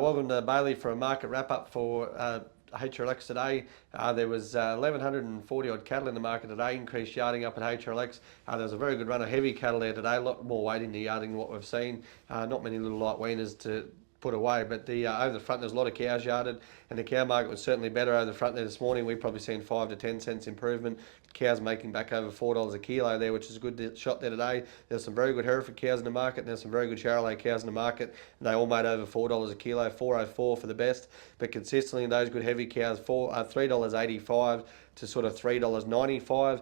Welcome to Bailey for a market wrap up for HRLX today. There was 1,140 odd cattle in the market today, increased yarding up at HRLX. There was a very good run of heavy cattle there today, a lot more weight in the yarding than what we've seen. Not many little light weaners to put away, but over the front there's a lot of cows yarded, and the cow market was certainly better over the front there this morning. We've probably seen 5 to 10 cents improvement. Cows making back over $4 a kilo there, which is a good shot there today. There's some very good Hereford cows in the market, and there's some very good Charolais cows in the market, and they all made over $4 a kilo, 4.04 for the best, but consistently those good heavy cows, $3.85 to sort of $3.95.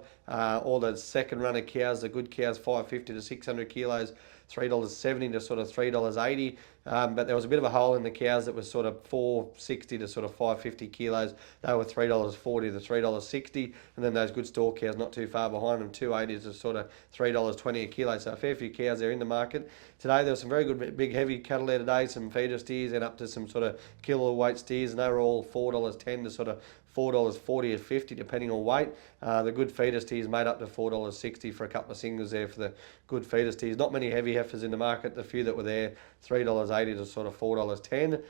All the second runner cows, the good cows, 550 to 600 kilos, $3.70 to sort of $3.80. But there was a bit of a hole in the cows that was sort of 460 to sort of 550 kilos. They were $3.40 to $3.60, and then those good store cows not too far behind them, 280 to sort of $3.20 a kilo. So a fair few cows there in the market today. There were some very good big heavy cattle there today, some feeder steers and up to some sort of kilo weight steers, and they were all $4.10 to sort of $4.40 or 50 depending on weight. The good feeder steers made up to $4.60 for a couple of singles there for the good feeder steers. Not many heavy heifers in the market. The few that were there, $3.80 to sort of $4.10.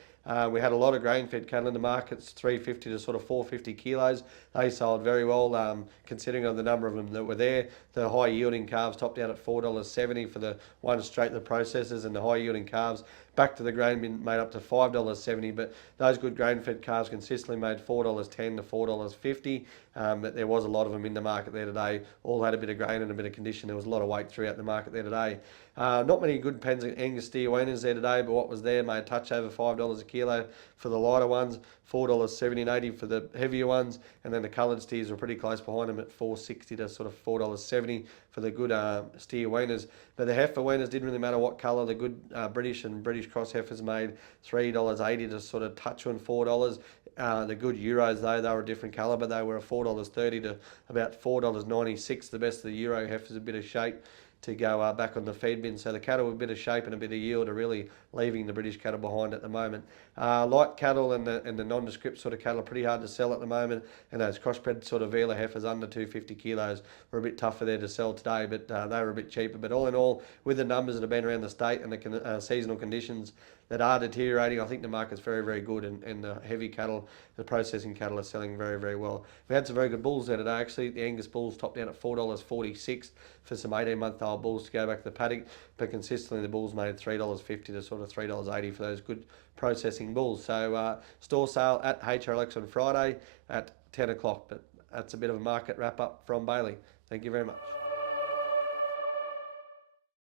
We had a lot of grain-fed cattle in the markets, $3.50 to sort of $4.50 kilos. They sold very well, considering of the number of them that were there. The high-yielding calves topped out at $4.70 for the ones straight to the processors, and the high-yielding calves back to the grain bin made up to $5.70. But those good grain-fed calves consistently made $4.10 to $4.50. But there was a lot of them in the market there today. All had a bit of grain and a bit of condition. There was a lot of weight throughout the market there today. Not many good pens of Angus steer weaners there today, but what was there made a touch over $5 a kilo for the lighter ones, $4.70 and 80 for the heavier ones, and then the coloured steers were pretty close behind them at $4.60 to sort of $4.70 for the good steer weaners. But the heifer weaners didn't really matter what colour. The good British and British cross heifers made $3.80 to sort of touch on $4. The good Euros though, they were a different colour, but they were $4.30 to about $4.96. The best of the Euro heifers, a bit of shape to go back on the feed bin. So the cattle with a bit of shape and a bit of yield are really leaving the British cattle behind at the moment. Light cattle and the nondescript sort of cattle are pretty hard to sell at the moment, and those crossbred sort of Vila heifers under 250 kilos were a bit tougher there to sell today, but they were a bit cheaper. But all in all, with the numbers that have been around the state and the seasonal conditions that are deteriorating, I think the market's very, very good, and the heavy cattle, the processing cattle are selling very, very well. We had some very good bulls there today, actually. The Angus bulls topped out at $4.46 for some 18-month-old bulls to go back to the paddock, but consistently the bulls made $3.50 to sort of $3.80 for those good processing bulls. So store sale at HRLX on Friday at 10 o'clock, but that's a bit of a market wrap-up from Bailey. Thank you very much.